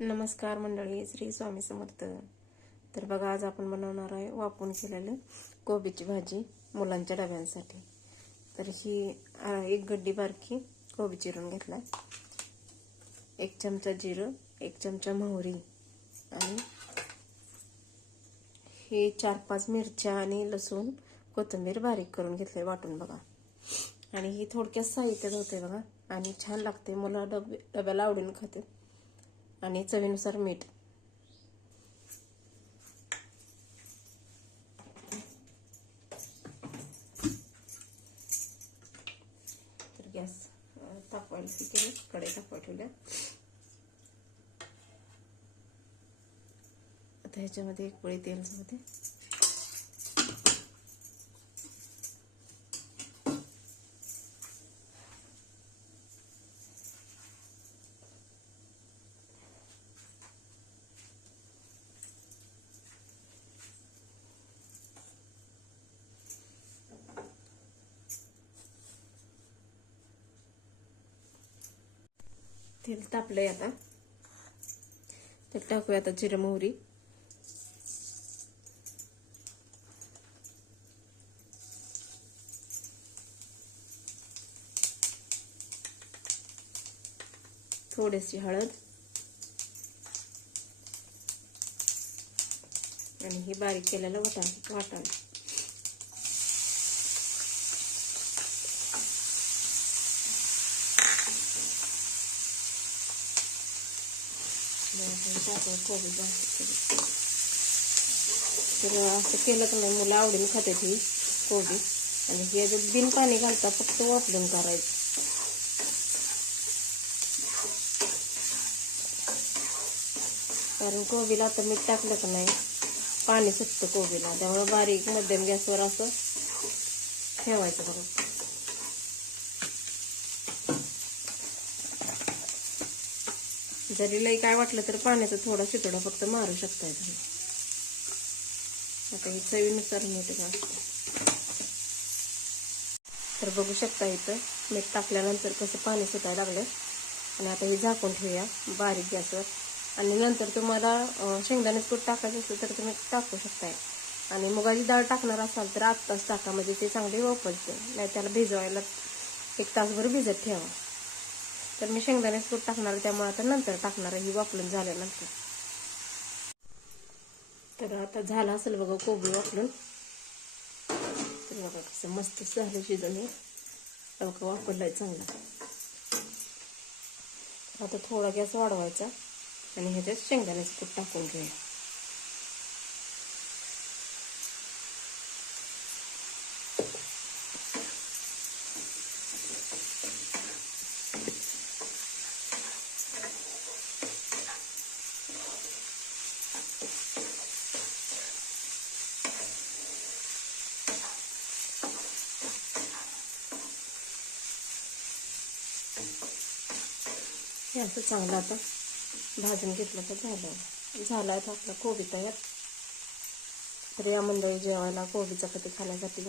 नमस्कार मंडळी श्री स्वामी समर्थ. तर बघा आज आपण बनवणार आहे वापून केलेलं कोबीची भाजी मुलांच्या डब्यांसाठी. तर ही एक गड्डी बारकी कोबी चिरून घेतला एक चमचा जिरं एक चमचा मोहरी आणि हे चार पाच मिरच्या आणि लसूण कोथिंबीर बारीक करून घेतले वाटून बघा. आणि ही थोडक्यात साहित्यात होते बघा. आणि छान लागते मुलं डबे डब्याला आवडीन खाते आणि चवीनुसार मीठ. तर गॅस तापवायला हे कडे कढई ठेवल्या. आता ह्याच्यामध्ये एक पोळी तेल होते तेल तापलंय आता. तर टाकूया आता जिरं मोहरी. थोडीशी हळद. आणि ही बारीक केलेलं वाटाण. वाटाण कोबी तर असं केलं का नाही मुलं आवडीने खाते ही कोबी. आणि हे जे बिन पाणी घालता फक्त वापरून करायचं. कारण कोबीला आता मीठ टाकलं का नाही पाणी सुटतं कोबीला. त्यामुळे बारीक मध्यम गॅसवर असं ठेवायचं बघा जरी लई काय वाटलं तर पाण्याचा थोडा शितोडा फक्त मारू शकताय तुम्ही. आता ही चवीनुसार मीठ घालतो. तर बघू शकता इथं मीठ टाकल्यानंतर कसं पाणी सुटायला लागलं आणि आता हे झाकून ठेवूया बारीक गॅसवर. आणि नंतर तुम्हाला अं, शेंगदाण्याचं कूट टाकायचं असेल तर तुम्ही टाकू शकताय. आणि मुगाची डाळ टाकणार असाल तर आत्ताच टाका म्हणजे ते चांगले वापरते. नाही त्याला भिजवायला एक तासभर भिजत ठेवा. तर मी शेंगदाण्याचं कूट टाकणार आहे, त्यामुळे आता नंतर टाकणार ही वापरून झाल्यानंतर. तर आता झालं असेल बघा कोबी वापरून तर बघा कसं मस्त झालं शिजून हे बघा वापरलाय चांगला. आता थोडा गॅस वाढवायचा आणि ह्याच्यात शेंगदाण्याचं कूट टाकून घेऊया. हे असं चांगलं आता भाजून घेतलं तर झालं. झाला आहे आपला कोबी तयार. तर या मंडळी जेवायला कोबीचा कधी खाण्यासाठी